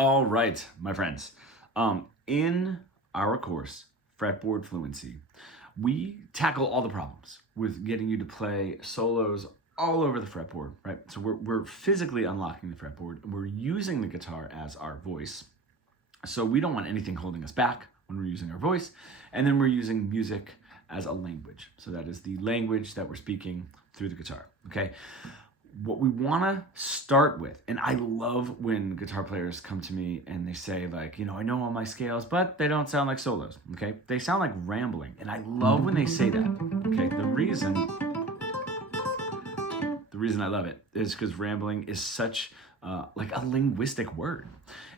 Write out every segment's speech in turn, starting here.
All right, my friends. In our course, Fretboard Fluency, we tackle all the problems with getting you to play solos all over the fretboard, right? So we're physically unlocking the fretboard, and we're using the guitar as our voice. So we don't want anything holding us back when we're using our voice. And then we're using music as a language. So that is the language that we're speaking through the guitar, okay? What we want to start with, and I love when guitar players come to me and they say like, I know all my scales, but they don't sound like solos, okay? They sound like rambling, and I love when they say that, okay? The reason I love it is because rambling is such like a linguistic word,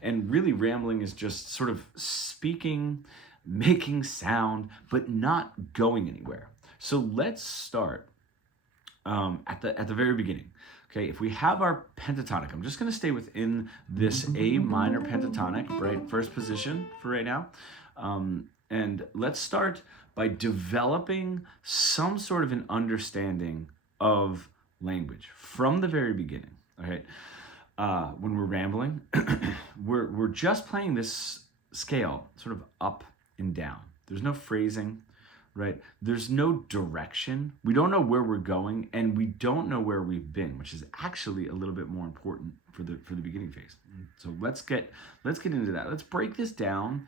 and really rambling is just sort of speaking, making sound, but not going anywhere. So let's start at the very beginning. Okay, if we have our pentatonic, I'm just going to stay within this A minor pentatonic, right? First position for right now. And let's start by developing some sort of an understanding of language from the very beginning. Okay, when we're rambling, we're just playing this scale sort of up and down. There's no phrasing, right? There's no direction. We don't know where we're going, and we don't know where we've been, which is actually a little bit more important for the beginning phase. So let's get into that. Let's break this down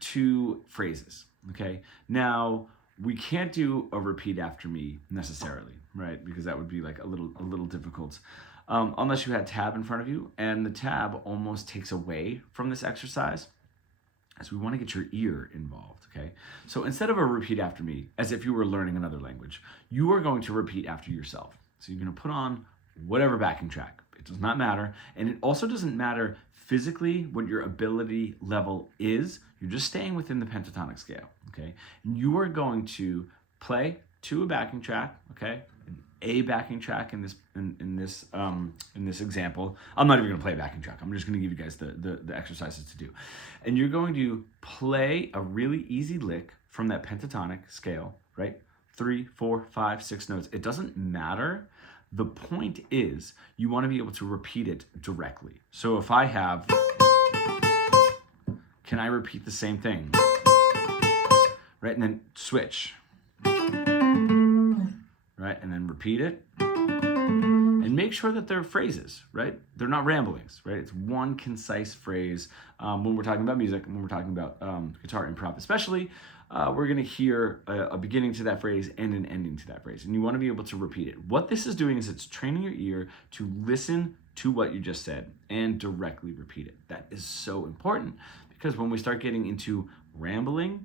to phrases. Okay. Now we can't do a repeat after me necessarily, right? Because that would be like a little difficult. Unless you had tab in front of you, and the tab almost takes away from this exercise. So we want to get your ear involved, okay? So instead of a repeat after me, as if you were learning another language, you are going to repeat after yourself. So you're going to put on whatever backing track. It does not matter. And it also doesn't matter physically what your ability level is. You're just staying within the pentatonic scale, okay? And you are going to play to a backing track, okay? A backing track in this example. I'm not even going to play a backing track. I'm just going to give you guys the exercises to do. And you're going to play a really easy lick from that pentatonic scale, right? 3, 4, 5, 6 notes. It doesn't matter. The point is you want to be able to repeat it directly. So if I have, can I repeat the same thing? Right? And then switch. Right, and then repeat it, and make sure that they're phrases, right? They're not ramblings, right? It's one concise phrase. When we're talking about music, and when we're talking about guitar improv especially, we're gonna hear a beginning to that phrase and an ending to that phrase, and you wanna be able to repeat it. What this is doing is it's training your ear to listen to what you just said and directly repeat it. That is so important, because when we start getting into rambling,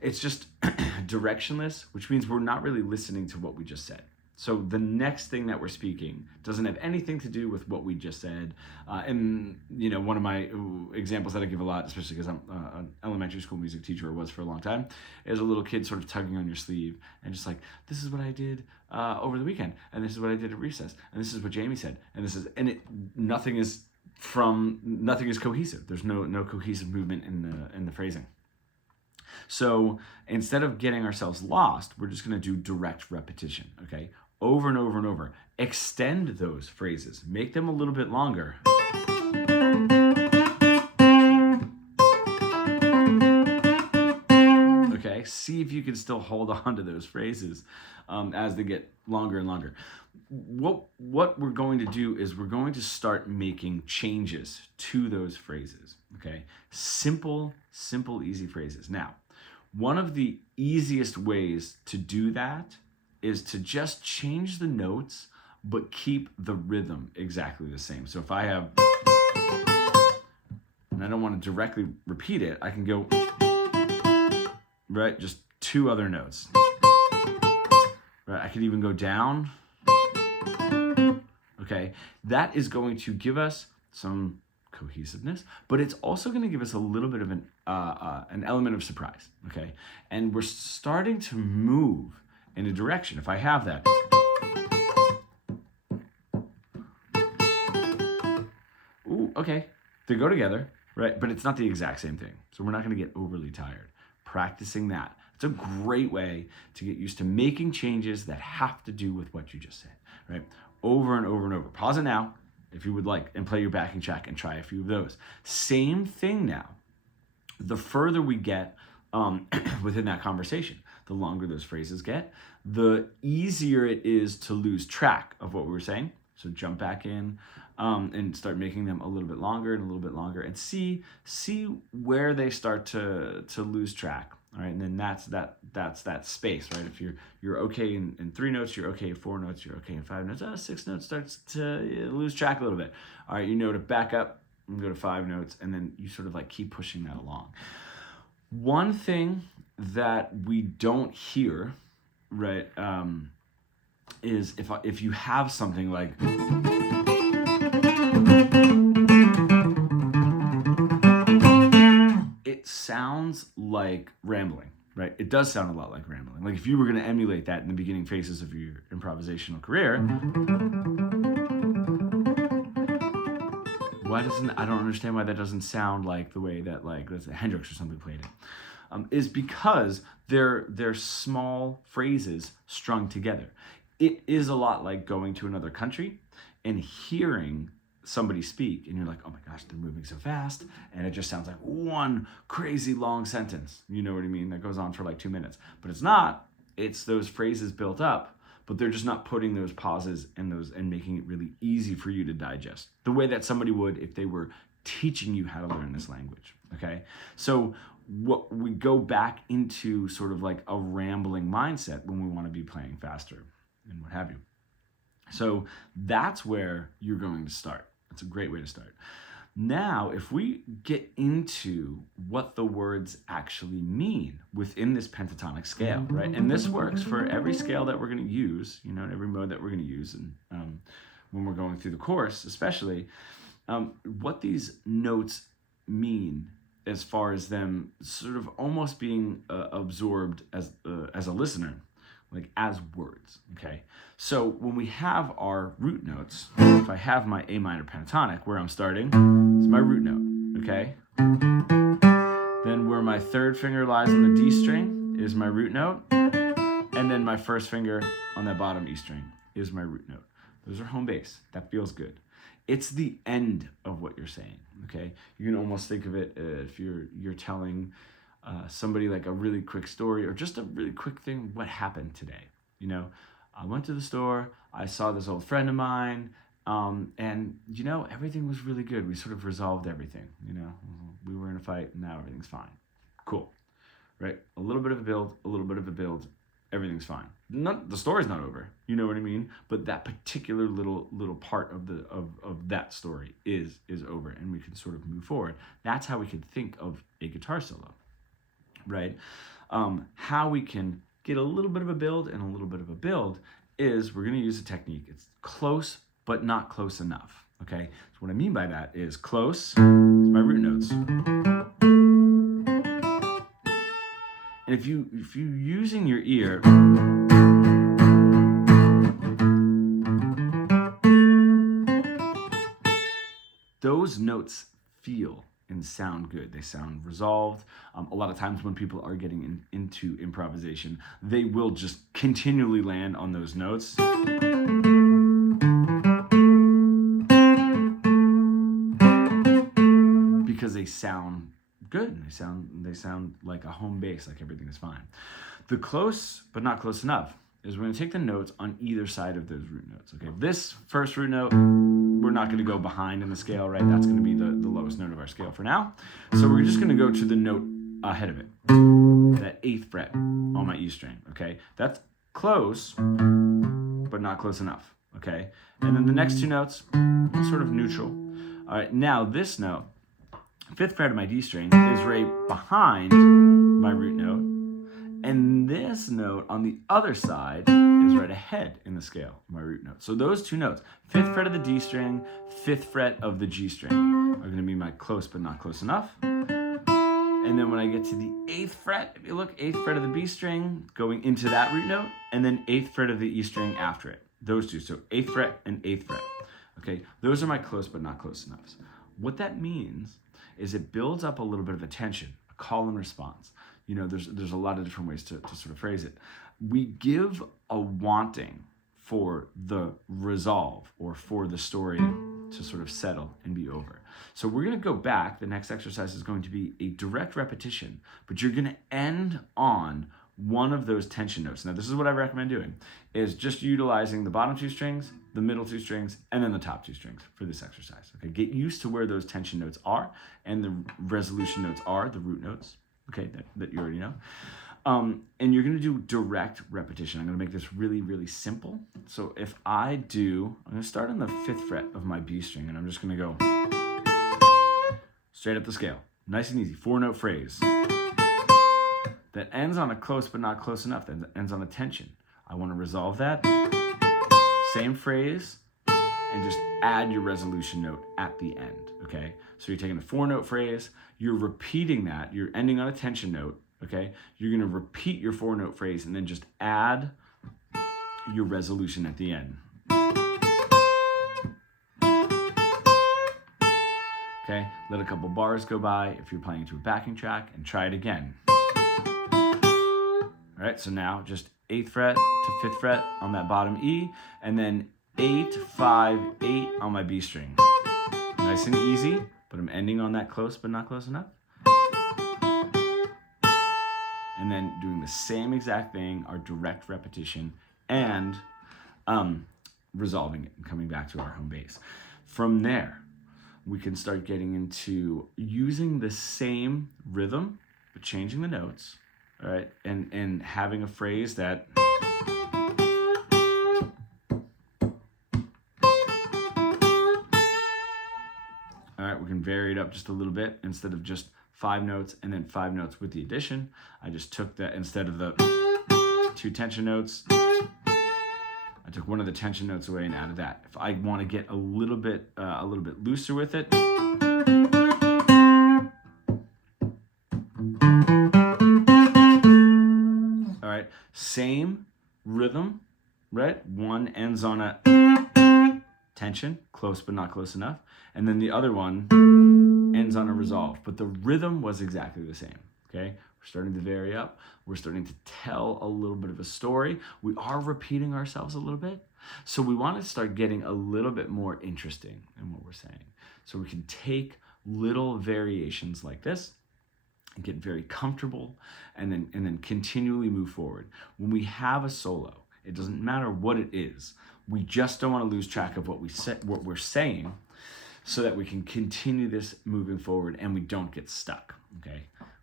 it's just directionless, which means we're not really listening to what we just said. So the next thing that we're speaking doesn't have anything to do with what we just said. And one of my examples that I give a lot, especially because I'm an elementary school music teacher, or was for a long time, is a little kid sort of tugging on your sleeve and just like, this is what I did over the weekend, and this is what I did at recess, and this is what Jamie said, and nothing is cohesive. There's no cohesive movement in the phrasing. So instead of getting ourselves lost, we're just going to do direct repetition, okay? Over and over and over. Extend those phrases. Make them a little bit longer. Okay, see if you can still hold on to those phrases as they get longer and longer. What we're going to do is we're going to start making changes to those phrases, okay? Simple, easy phrases. Now, one of the easiest ways to do that is to just change the notes, but keep the rhythm exactly the same. So if I have, and I don't want to directly repeat it, I can go, right, just 2 other notes. Right, I could even go down. Okay, that is going to give us some cohesiveness, but it's also going to give us a little bit of an element of surprise, okay? And we're starting to move in a direction. If I have that, ooh, okay, they go together, right? But it's not the exact same thing, so we're not going to get overly tired. Practicing that, it's a great way to get used to making changes that have to do with what you just said, right? Over and over and over. Pause it now, if you would like, and play your backing track and try a few of those. Same thing now. The further we get within that conversation, the longer those phrases get, the easier it is to lose track of what we were saying. So jump back in and start making them a little bit longer and a little bit longer, and see where they start to lose track. All right, and then that's that space, right? If you're okay in 3 notes, you're okay in 4 notes, you're okay in 5 notes. 6 notes starts to lose track a little bit. All right, you know to back up and go to 5 notes, and then you sort of like keep pushing that along. One thing that we don't hear, right, is if you have something like, it sounds like rambling, right? It does sound a lot like rambling. Like if you were going to emulate that in the beginning phases of your improvisational career, I don't understand why that doesn't sound like the way that like Hendrix or something played it. Is because they're small phrases strung together. It is a lot like going to another country and hearing somebody speak, and you're like, oh my gosh, they're moving so fast, and it just sounds like one crazy long sentence. You know what I mean? That goes on for like 2 minutes. But it's not. It's those phrases built up, but they're just not putting those pauses and making it really easy for you to digest, the way that somebody would if they were teaching you how to learn this language. Okay? So what we go back into sort of like a rambling mindset when we want to be playing faster and what have you. So that's where you're going to start. That's a great way to start. Now, if we get into what the words actually mean within this pentatonic scale, right? And this works for every scale that we're going to use, you know, and every mode that we're going to use, and when we're going through the course, especially, what these notes mean as far as them sort of almost being absorbed as a listener, like as words, okay? So when we have our root notes, if I have my A minor pentatonic, where I'm starting is my root note, okay? Then where my third finger lies on the D string is my root note, and then my first finger on that bottom E string is my root note. Those are home base. That feels good. It's the end of what you're saying, okay? You can almost think of it if you're telling somebody like a really quick story or just a really quick thing, what happened today. You know, I went to the store, I saw this old friend of mine, and, you know, everything was really good. We sort of resolved everything, you know. We were in a fight, and now everything's fine. Cool, right? A little bit of a build, everything's fine. The story's not over, you know what I mean? But that particular little part of that story is over, and we can sort of move forward. That's how we can think of a guitar solo, right? How we can get a little bit of a build and a little bit of a build is we're going to use a technique. It's close, but not close enough, okay? So what I mean by that is close is my root notes. And if you're using your ear, those notes feel and sound good. They sound resolved. A lot of times when people are getting into improvisation, they will just continually land on those notes. Because they sound good. They sound like a home base, like everything is fine. The close, but not close enough, is we're going to take the notes on either side of those root notes. Okay, this first root note, we're not going to go behind in the scale, right? That's going to be the lowest note of our scale for now. So we're just going to go to the note ahead of it, that 8th fret on my E string, okay? That's close, but not close enough, okay? And then the next 2 notes, sort of neutral. All right, now this note, 5th fret of my D string, is right behind my root note. And this note on the other side is right ahead in the scale, my root note. So those 2 notes, 5th fret of the D string, 5th fret of the G string, are going to be my close but not close enough. And then when I get to the 8th fret, if you look, 8th fret of the B string, going into that root note, and then 8th fret of the E string after it. Those 2, so 8th fret and 8th fret. Okay, those are my close but not close enough. What that means is it builds up a little bit of a tension, a call and response. You know, there's a lot of different ways to sort of phrase it. We give a wanting for the resolve or for the story to sort of settle and be over. So we're going to go back. The next exercise is going to be a direct repetition, but you're going to end on one of those tension notes. Now, this is what I recommend doing, is just utilizing the bottom 2 strings, the middle 2 strings, and then the top 2 strings for this exercise. Okay, get used to where those tension notes are and the resolution notes are, the root notes, okay, that you already know. And you're going to do direct repetition. I'm going to make this really, really simple. So if I'm going to start on the 5th fret of my B string, and I'm just going to go straight up the scale. Nice and easy, 4-note phrase. That ends on a close but not close enough, that ends on a tension. I want to resolve that. Same phrase, and just add your resolution note at the end, okay? So you're taking a 4-note phrase, you're repeating that, you're ending on a tension note, okay? You're gonna repeat your 4-note phrase and then just add your resolution at the end. Okay, let a couple bars go by if you're playing to a backing track, and try it again. All right, so now just 8th fret to 5th fret on that bottom E, and then 8, 5, 8 on my B string. Nice and easy, but I'm ending on that close but not close enough. And then doing the same exact thing, our direct repetition, and resolving it and coming back to our home base. From there, we can start getting into using the same rhythm, but changing the notes, all right, and having a phrase that all right, we can vary it up just a little bit. Instead of just 5 notes and then 5 notes with the addition, I just took that, instead of the 2 tension notes, I took one of the tension notes away and added that. If I want to get a little bit looser with it, all right, same rhythm, right? One ends on a tension, close but not close enough, and then the other one ends on a resolve, but the rhythm was exactly the same, okay? We're starting to vary up. We're starting to tell a little bit of a story. We are repeating ourselves a little bit, so we want to start getting a little bit more interesting in what we're saying. So we can take little variations like this and get very comfortable, and then continually move forward. When we have a solo, it doesn't matter what it is. We just don't want to lose track of what we're saying, so that we can continue this moving forward and we don't get stuck, okay?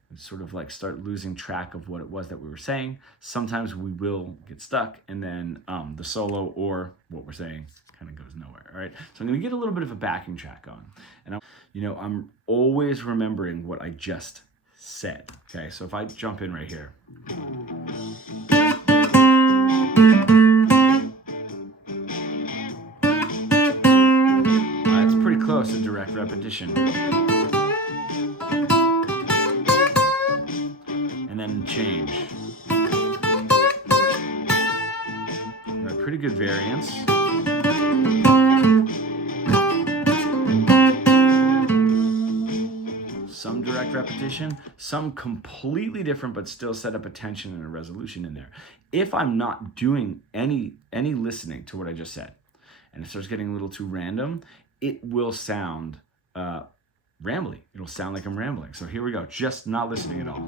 We sort of like start losing track of what it was that we were saying. Sometimes we will get stuck, and then the solo or what we're saying kind of goes nowhere, all right? So I'm gonna get a little bit of a backing track on, and I'm always remembering what I just said, okay? So if I jump in right here. Close to direct repetition. And then change. Right, pretty good variance. Some direct repetition, some completely different, but still set up a tension and a resolution in there. If I'm not doing any listening to what I just said, and it starts getting a little too random, it will sound rambly. It'll sound like I'm rambling. So here we go, just not listening at all.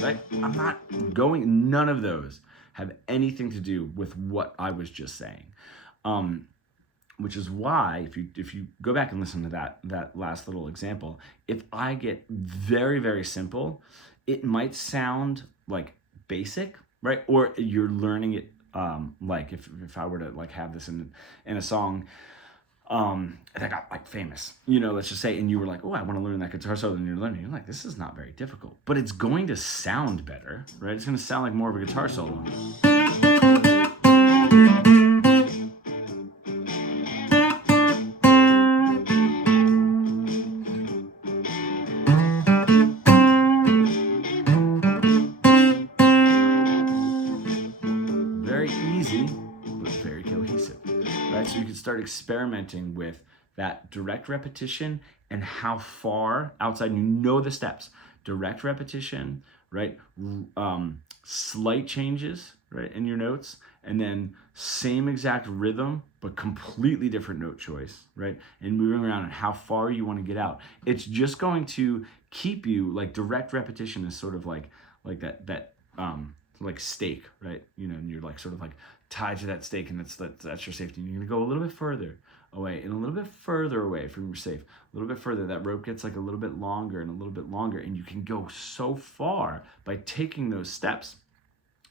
Right? I'm not going, none of those have anything to do with what I was just saying. Which is why, if you go back and listen to that last little example, if I get very, very simple, it might sound like basic, right? Or you're learning it, like if I were to like have this in a song that got like famous, let's just say, and you were like, oh, I want to learn that guitar solo, and you're learning, you're like, this is not very difficult, but it's going to sound better, right? It's going to sound like more of a guitar solo. Start experimenting with that direct repetition and how far outside, you know the steps, direct repetition, right? Slight changes, right, in your notes, and then same exact rhythm, but completely different note choice, right? And moving around and how far you want to get out. It's just going to keep you, like direct repetition is sort of like that like stake, right? You know, and you're like sort of like tied to that stake, and that's your safety. And you're gonna go a little bit further away and a little bit further away from your safe, a little bit further. That rope gets like a little bit longer and a little bit longer, and you can go so far by taking those steps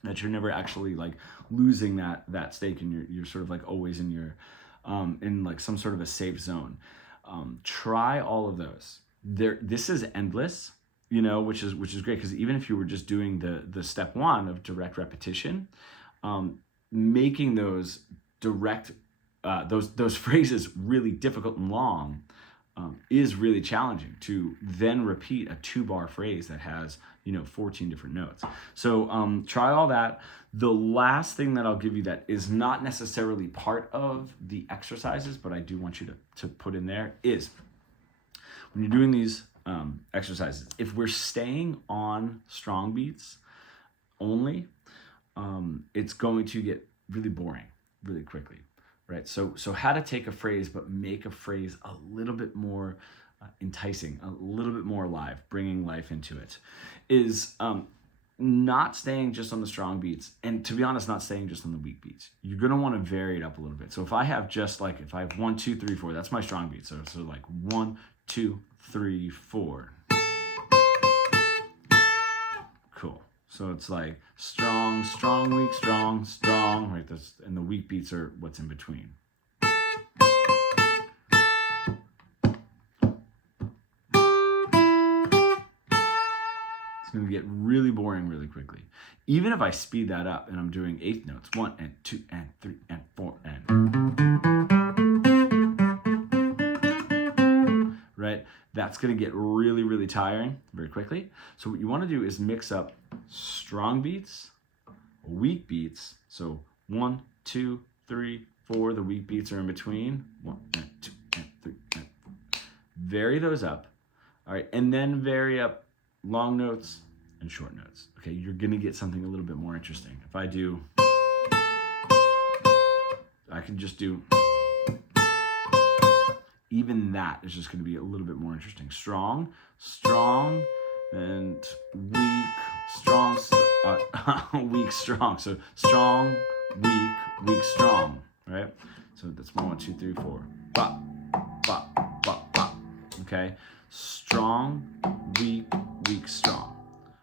that you're never actually like losing that stake, and you're sort of like always in your in like some sort of a safe zone. Try all of those. This is endless, you know, which is great, because even if you were just doing the step one of direct repetition, making those direct those phrases really difficult and long is really challenging to then repeat a 2-bar phrase that has, you know, 14 different notes. So try all that. The last thing that I'll give you that is not necessarily part of the exercises, but I do want you to put in there, is when you're doing these exercises, if we're staying on strong beats only, it's going to get really boring really quickly, right? So how to take a phrase but make a phrase a little bit more enticing, a little bit more alive, bringing life into it, is not staying just on the strong beats, and to be honest, not staying just on the weak beats. You're gonna want to vary it up a little bit. So if I have 1, 2, 3, 4, that's my strong beat. So like 1, 2, 3, 4. Cool. So it's like strong, strong, weak, strong, strong, right? And the weak beats are what's in between. It's going to get really boring really quickly. Even if I speed that up and I'm doing 8th notes, 1 and 2 and 3 and 4 and, right? That's going to get really, really tiring very quickly. So what you want to do is mix up strong beats, weak beats. So 1, 2, 3, 4. The weak beats are in between. 1 and 2 and 3 and 4. Vary those up. All right, and then vary up long notes and short notes. Okay, you're going to get something a little bit more interesting. If I can just do. Even that is just going to be a little bit more interesting. Strong, strong, and weak, strong, weak, strong. So strong, weak, weak, strong, right? So that's 1, 2, 3, 4. Bop, bop, bop, bop. Okay? Strong, weak, weak, strong.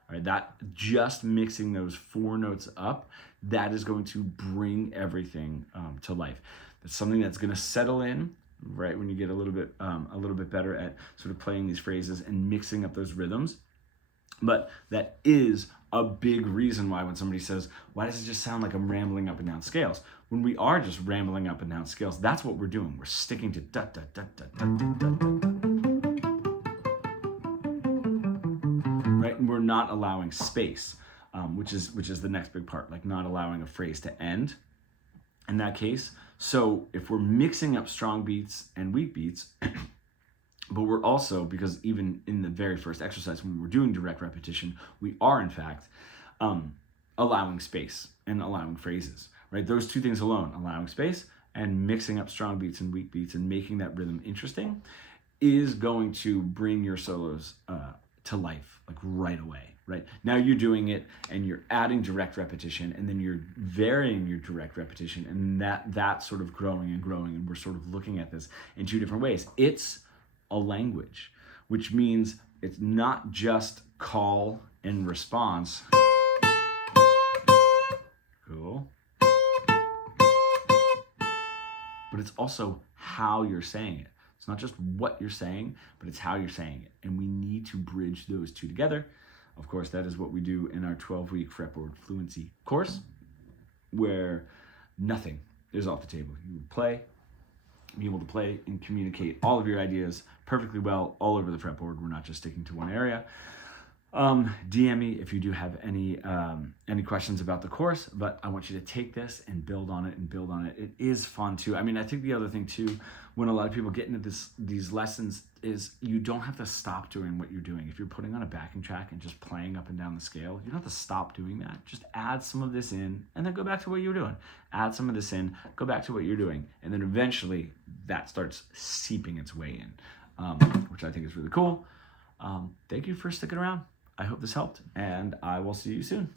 All right, that just mixing those 4 notes up, that is going to bring everything to life. That's something that's going to settle in, right, when you get a little bit better at sort of playing these phrases and mixing up those rhythms. But that is a big reason why when somebody says, why does it just sound like I'm rambling up and down scales? When we are just rambling up and down scales, that's what we're doing. We're sticking to da da da da da da da da. Right? And we're not allowing space, which is the next big part, like not allowing a phrase to end in that case. So if we're mixing up strong beats and weak beats, but we're also, because even in the very first exercise when we're doing direct repetition, we are in fact allowing space and allowing phrases, right? Those two things alone, allowing space and mixing up strong beats and weak beats and making that rhythm interesting, is going to bring your solos to life, like right away. Right? Now you're doing it and you're adding direct repetition, and then you're varying your direct repetition, and that's sort of growing and growing, and we're sort of looking at this in 2 different ways. It's a language, which means it's not just call and response. Cool. But it's also how you're saying it. It's not just what you're saying, but it's how you're saying it. And we need to bridge those 2 together. Of course, that is what we do in our 12-week fretboard fluency course, where nothing is off the table. You be able to play and communicate all of your ideas perfectly well all over the fretboard. We're not just sticking to one area. DM me if you do have any questions about the course, but I want you to take this and build on it and build on it. It is fun too. I mean, I think the other thing too, when a lot of people get into these lessons, is you don't have to stop doing what you're doing. If you're putting on a backing track and just playing up and down the scale, you don't have to stop doing that. Just add some of this in and then go back to what you're doing. Add some of this in, go back to what you're doing. And then eventually that starts seeping its way in, which I think is really cool. Thank you for sticking around. I hope this helped, and I will see you soon.